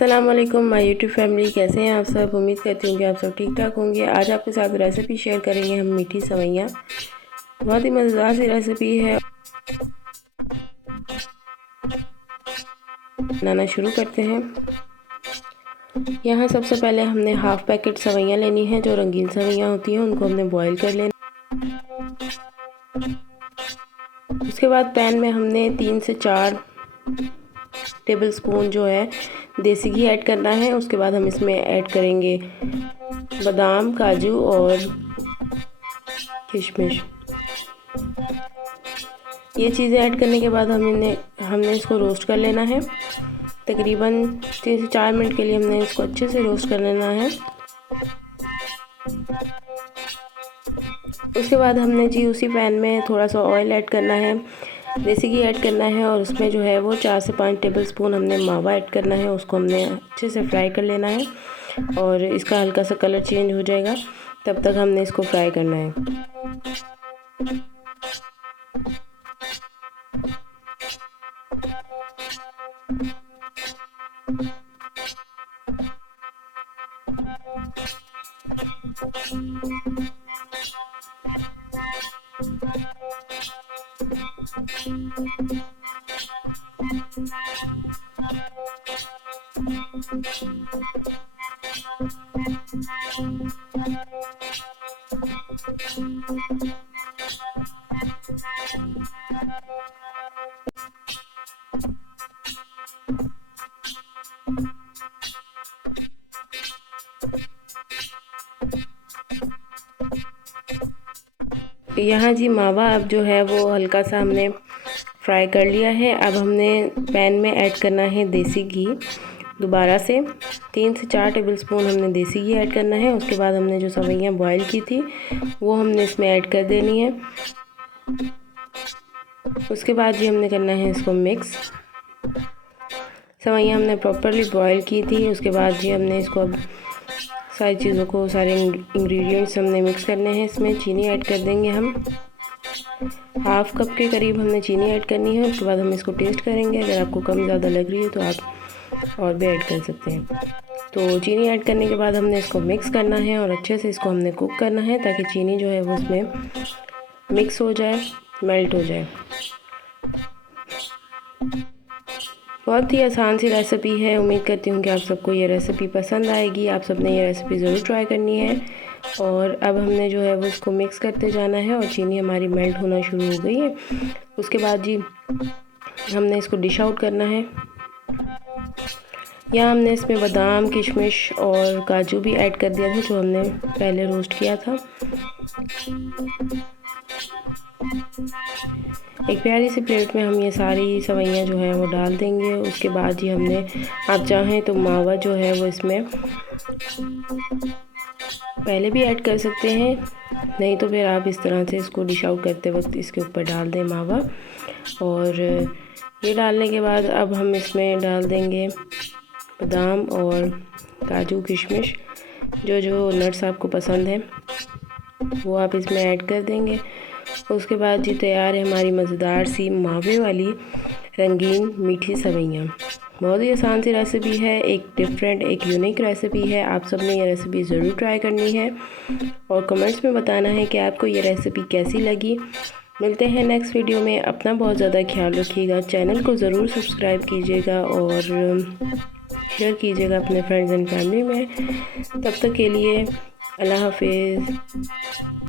अस्सलाम वालेकुम my YouTube family, कैसे हैं आप सब। उम्मीद करती हूँ कि आप सब ठीक ठाक होंगे। आज आपके साथ रेसिपी शेयर करेंगे हम मीठी सेवइयाँ। बहुत ही मज़ेदार सी रेसिपी है। बनाना शुरू करते हैं। यहाँ सबसे पहले हमने हाफ़ पैकेट सेवइयाँ लेनी है। जो रंगीन सेवइयाँ होती हैं उनको हमने बॉईल कर लेना। उसके बाद पैन में हमने 3 से 4 टेबल स्पून जो है देसी घी ऐड करना है। उसके बाद हम इसमें ऐड करेंगे बादाम, काजू और किशमिश। ये चीज़ें ऐड करने के बाद हमने इसको रोस्ट कर लेना है। तकरीबन 3 से 4 मिनट के लिए हमने इसको अच्छे से रोस्ट कर लेना है। उसके बाद हमने जी उसी पैन में थोड़ा सा ऑयल ऐड करना है, देसी घी ऐड करना है और उसमें जो है वो 4 से 5 टेबल स्पून हमने मावा ऐड करना है। उसको हमने अच्छे से फ्राई कर लेना है और इसका हल्का सा कलर चेंज हो जाएगा, तब तक हमने इसको फ्राई करना है। यहाँ जी मावा अब जो है वो हल्का सा हमने फ्राई कर लिया है। अब हमने पैन में ऐड करना है देसी घी। दोबारा से 3 से 4 टेबल स्पून हमने देसी घी ऐड करना है। उसके बाद हमने जो सेवइयाँ बॉईल की थी वो हमने इसमें ऐड कर देनी है। उसके बाद जी हमने करना है इसको मिक्स। सेवइयाँ हमने प्रॉपरली बॉईल की थी। उसके बाद जी हमने इसको अब सारी चीज़ों को, सारे इंग्रेडिएंट्स हमने मिक्स करने हैं। इसमें चीनी ऐड कर देंगे हम, हाफ़ कप के करीब हमने चीनी ऐड करनी है। उसके बाद हम इसको टेस्ट करेंगे। अगर आपको कम ज़्यादा लग रही है तो आप और भी ऐड कर सकते हैं। तो चीनी ऐड करने के बाद हमने इसको मिक्स करना है और अच्छे से इसको हमने कुक करना है ताकि चीनी जो है वो इसमें मिक्स हो जाए, मेल्ट हो जाए। बहुत ही आसान सी रेसिपी है। उम्मीद करती हूँ कि आप सबको ये रेसिपी पसंद आएगी। आप सब ने ये रेसिपी ज़रूर ट्राई करनी है। और अब हमने जो है वो इसको मिक्स करते जाना है और चीनी हमारी मेल्ट होना शुरू हो गई है। उसके बाद जी हमने इसको डिश आउट करना है। यहाँ हमने इसमें बादाम, किशमिश और काजू भी ऐड कर दिया था जो हमने पहले रोस्ट किया था। एक प्यारी सी प्लेट में हम ये सारी सेवइयाँ जो है वो डाल देंगे। उसके बाद जी हमने, आप चाहें तो मावा जो है वो इसमें पहले भी ऐड कर सकते हैं, नहीं तो फिर आप इस तरह से इसको डिश आउट करते वक्त इसके ऊपर डाल दें मावा। और ये डालने के बाद अब हम इसमें डाल देंगे बादाम और काजू, किशमिश, जो नट्स आपको पसंद है वो आप इसमें ऐड कर देंगे। उसके बाद जी तैयार है हमारी मज़ेदार सी मावे वाली रंगीन मीठी सेवइयाँ। बहुत ही आसान सी रेसिपी है, एक डिफरेंट, एक यूनिक रेसिपी है। आप सब ने ये रेसिपी ज़रूर ट्राई करनी है और कमेंट्स में बताना है कि आपको ये रेसिपी कैसी लगी। मिलते हैं नेक्स्ट वीडियो में। अपना बहुत ज़्यादा ख्याल रखिएगा। चैनल को ज़रूर सब्सक्राइब कीजिएगा और शेयर कीजिएगा अपने फ्रेंड्स एंड फैमिली में। तब तक के लिए अल्लाह हाफिज़।